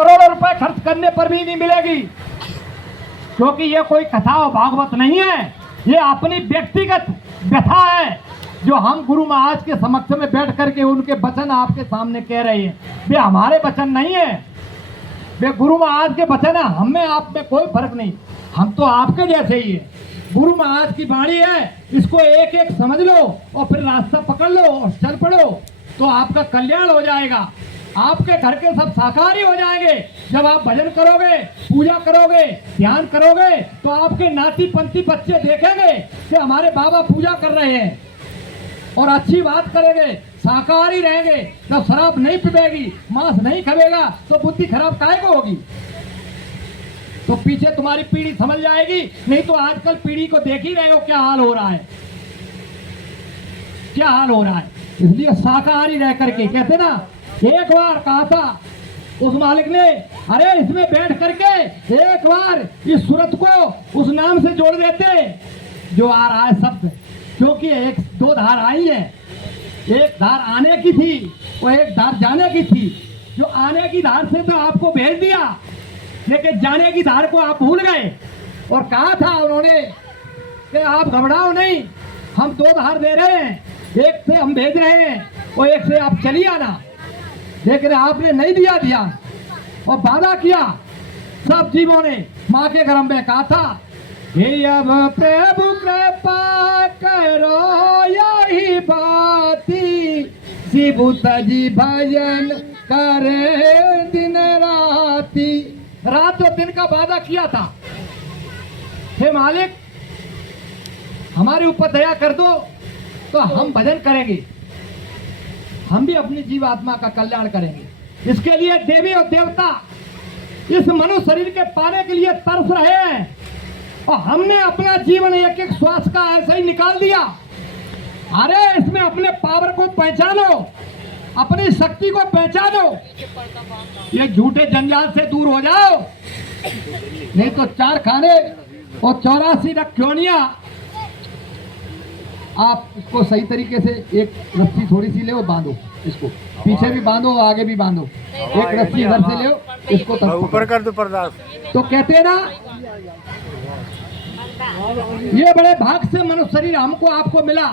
करोड़ों रुपए खर्च करने पर भी नहीं मिलेगी, क्योंकि ये कोई कथा और भागवत नहीं है, ये अपनी व्यक्तिगत व्यथा है जो हम गुरु महाराज के समक्ष में बैठ करके उनके वचन आपके सामने कह रहे हैं। वे हमारे वचन नहीं है, वे गुरु महाराज के वचन है। हम में आप में कोई फर्क नहीं, हम तो आपके जैसे ही है। गुरु महाराज की वाणी है, इसको एक एक समझ लो और फिर रास्ता पकड़ लो और चल पड़ो, तो आपका कल्याण हो जाएगा। आपके घर के सब साकारी हो जाएंगे। जब आप भजन करोगे, पूजा करोगे, ध्यान करोगे, तो आपके नाती पंथी बच्चे देखेंगे कि हमारे बाबा पूजा कर रहे हैं और अच्छी बात करेंगे, शाकाहारी रहेंगे। जब शराब नहीं पीबेगी, मांस नहीं खाएगा, तो बुद्धि खराब काहे को होगी? तो पीछे तुम्हारी पीढ़ी समझ जाएगी। नहीं तो आजकल पीढ़ी को देख ही रहे हो क्या हाल हो रहा है, क्या हाल हो रहा है। इसलिए शाकाहारी रह करके कहते ना, एक बार कहा था उस मालिक ने, अरे इसमें बैठ करके एक बार इस सूरत को उस नाम से जोड़ देते जो आ रहा है शब्द, क्योंकि एक दो धार आई है, एक धार आने की थी और एक धार जाने की थी। जो आने की धार से तो आपको भेज दिया, लेकिन जाने की धार को आप भूल गए। और कहा था उन्होंने कि आप घबराओ नहीं, हम दो धार दे रहे हैं, एक से हम भेज रहे हैं और एक से आप चलिए आना। लेकिन आपने नहीं दिया ध्यान और वादा किया। सब जीवों ने माँ के गर्भ में कहा था, हे अब प्रभु कृपा करो यही बाती, शिव तजी भजन करे दिन राती। रात और दिन का वादा किया था। हे मालिक, हमारे ऊपर दया कर दो तो हम भजन करेंगे, हम भी अपनी जीवात्मा का कल्याण करेंगे। इसके लिए देवी और देवता इस मनुष्य शरीर के पाने के लिए तरस रहे हैं और हमने अपना जीवन एक एक श्वास का ऐसे ही निकाल दिया। अरे इसमें अपने पावर को पहचानो, अपनी शक्ति को पहचानो, ये झूठे जंजाल से दूर हो जाओ। नहीं तो 4 खाने और 84 रखियोनियां। आप इसको सही तरीके से एक रस्सी थोड़ी सी ले बांधो, इसको पीछे भी बांधो आगे भी बांधो। एक रस्सी इधर से ले, इसको ऊपर कर दो पर्दास। तो कहते हैं ना, ये बड़े भाग से मनुष्य शरीर हमको आपको मिला।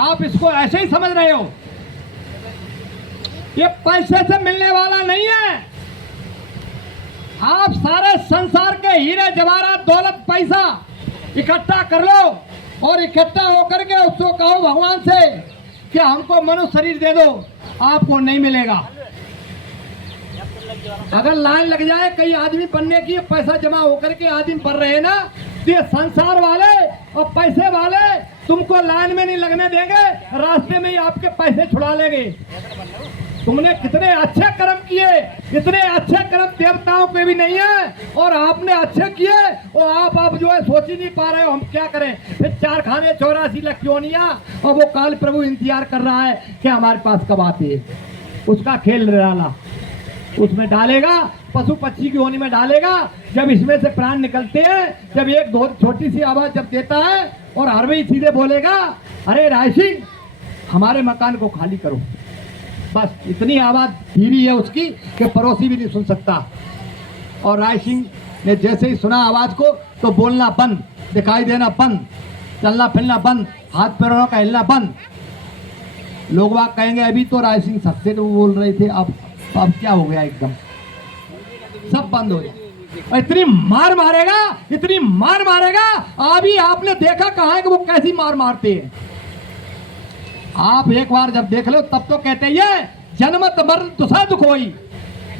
आप इसको ऐसे ही समझ रहे हो, ये पैसे से मिलने वाला नहीं है। आप सारे संसार के हीरे जवाहरात दौलत पैसा इकट्ठा कर लो और इकट्ठा होकर के उसको कहो भगवान से कि हमको मनुष्य शरीर दे दो, आपको नहीं मिलेगा। अगर लाइन लग जाए कई आदमी बनने की, पैसा जमा होकर के आदमी बन रहे हैं ना, तो ये संसार वाले और पैसे वाले तुमको लाइन में नहीं लगने देंगे, रास्ते में ही आपके पैसे छुड़ा लेंगे। तुमने कितने अच्छे कर्म किए, इतने अच्छे कर्म देवताओं के भी नहीं है और आपने अच्छे किए और आप जो है सोच ही नहीं पा रहे हो हम क्या करें। फिर 4 खाने 84 लखियोनियां और वो काल प्रभु इंतजार कर रहा है कि हमारे पास कब आती है। उसका खेल डाला, उसमें डालेगा, पशु पक्षी की योनि में डालेगा। जब इसमें से प्राण निकलते हैं, जब एक दो छोटी सी आवाज जब देता है और हर भाई सीधे बोलेगा, अरे राय सिंह हमारे मकान को खाली करो। बस इतनी आवाज धीरी है उसकी कि पड़ोसी भी नहीं सुन सकता। और राय सिंह ने जैसे ही सुना आवाज को तो बोलना बंद, दिखाई देना बंद, चलना फिरना बंद, हाथ पैरों का हिलना बंद। लोग वाग कहेंगे अभी तो राय सिंह सच्चे तो बोल रहे थे, अब क्या हो गया, एकदम सब बंद हो गया। इतनी मार मारेगा, इतनी मार मारेगा। अभी आपने देखा कहाँ है कि वो कैसी मार मारते हैं। आप एक बार जब देख लो तब तो कहते हैं जन्मत मरण तुसा दुख होई,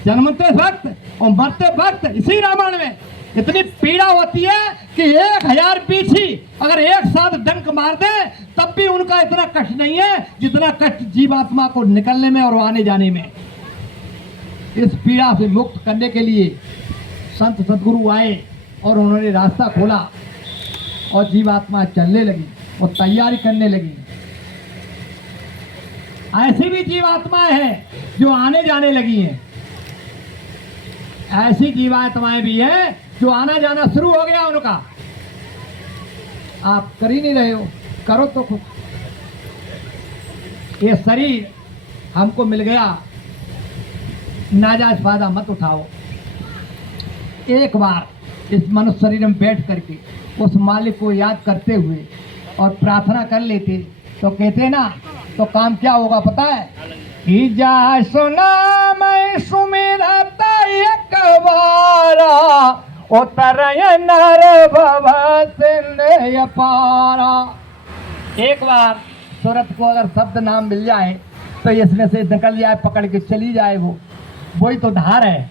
जन्मते वक्त और मरते वक्त इसी रामायण में इतनी पीड़ा होती है कि 1000 पीछी अगर एक साथ डंक मार दे तब भी उनका इतना कष्ट नहीं है जितना कष्ट जीवात्मा को निकलने में और आने जाने में। इस पीड़ा से मुक्त करने के लिए संत सदगुरु आए और उन्होंने रास्ता खोला और जीवात्मा चलने लगी और तैयारी करने लगी। ऐसी भी जीवात्माएं हैं जो आने जाने लगी हैं, ऐसी जीवात्माएं भी हैं जो आना जाना शुरू हो गया उनका। आप कर ही नहीं रहे हो, करो तो खुद। ये शरीर हमको मिल गया, नाजायज फायदा मत उठाओ। एक बार इस मनुष्य शरीर में बैठ करके उस मालिक को याद करते हुए और प्रार्थना कर लेते तो कहते ना, तो काम क्या होगा पता है कि जा सुना मैं सुमिरता एक बारा उतर नर भव सिंध पारा। एक बार सूरत को अगर शब्द नाम मिल जाए तो इसमें से निकल जाए, पकड़ के चली जाए, वही तो धार है।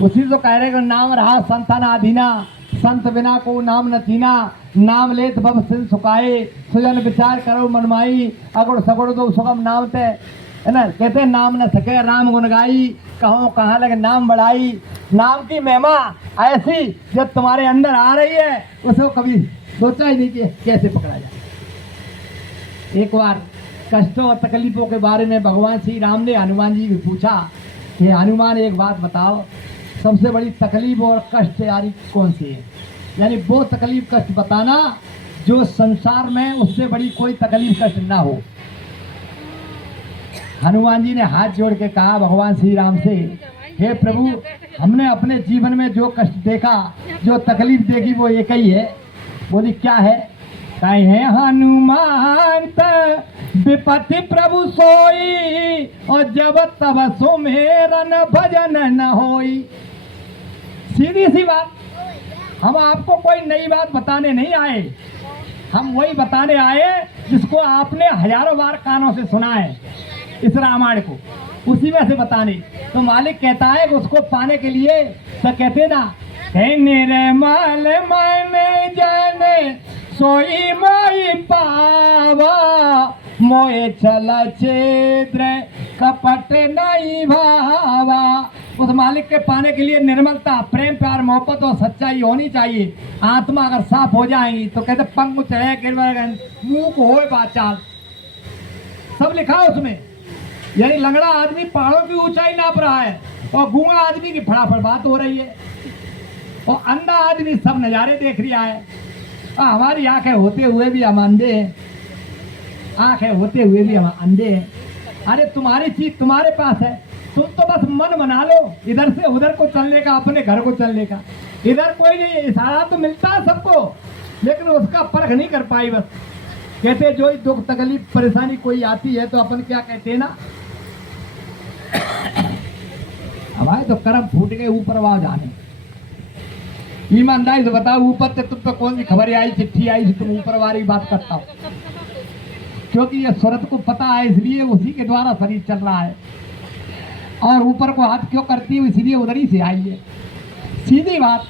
उसी तो कह रहे कि नाम रहा संतन आधीना, संत बिना को नाम न चीना, नाम लेत बब सिर सुखाए, सुजन विचार करो मनमाई, अगुड़ सगुड़ दो सुगम नाम ते, है ना। कहते नाम न सके राम गुण गाई, कहो कहाँ लगे नाम बढ़ाई। नाम की महिमा ऐसी जब तुम्हारे अंदर आ रही है उसको कभी सोचा ही नहीं कि कैसे पकड़ा जाए। एक बार कष्टों और तकलीफों के बारे में भगवान श्री राम ने हनुमान जी को पूछा कि हनुमान एक बात बताओ, सबसे बड़ी तकलीफ और कष्ट यानी कौन सी है? यानी वो तकलीफ कष्ट बताना जो संसार में उससे बड़ी कोई तकलीफ कष्ट ना हो। हनुमान जी ने हाथ जोड़ के कहा भगवान श्री राम से, हे प्रभु, हमने अपने जीवन में जो कष्ट देखा, जो तकलीफ देखी वो एक ही है। बोली क्या है? कहे हनुमान विपत्ति प्रभु सोई, और जब तब सुमेरन भजन न होई। सीधी सी बात, हम आपको कोई नई बात बताने नहीं आए, हम वही बताने आए जिसको आपने हजारों बार कानों से सुना है, इस रामायण को उसी में से बताने। तो मालिक कहता है कि उसको पाने के लिए तो कहते ना, निर्मल मन जन सोई मोई पावा, मोए चल छिद्र कपट नहीं भावा। उस मालिक के पाने के लिए निर्मलता, प्रेम, प्यार, मोहब्बत और सच्चाई होनी चाहिए। आत्मा अगर साफ हो जाएगी तो कहते पंख चढ़े गिरवर मुंह को होए बाचाल, सब लिखा है उसमें। यानी लंगड़ा आदमी पहाड़ों की ऊंचाई नाप रहा है और गूंगा आदमी की फटाफट बात हो रही है, और अंधा आदमी सब नज़ारे देख रहा है। हमारी आंखें होते हुए भी हम अंधे हैं, आंखें होते हुए भी हम अंधे हैं। अरे तुम्हारी चीज तुम्हारे पास है, तुम तो बस मन बना लो इधर से उधर को चलने का, अपने घर को चलने का। इधर कोई नहीं है, इशारा तो मिलता है सबको, लेकिन उसका परख नहीं कर पाई। बस कहते जो दुख तकलीफ परेशानी कोई आती है तो अपन क्या कहते हैं ना, हमारे तो कर्म फूट गए ऊपर आवाज आने। ईमानदारी से बताओ, ऊपर से तुम तो कौन सी खबर आई, चिट्ठी आई थी, तुम ऊपर वाली बात करता हो? क्योंकि ये सूरत को पता है, इसलिए उसी के द्वारा शरीर चल रहा है। और ऊपर को हाथ क्यों करती है, इसलिए उधर ही से आई है, सीधी बात,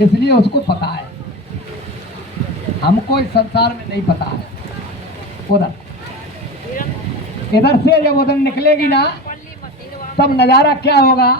इसलिए उसको पता है। हमको इस संसार में नहीं पता है। उधर इधर से जब उधर निकलेगी ना तब नजारा क्या होगा।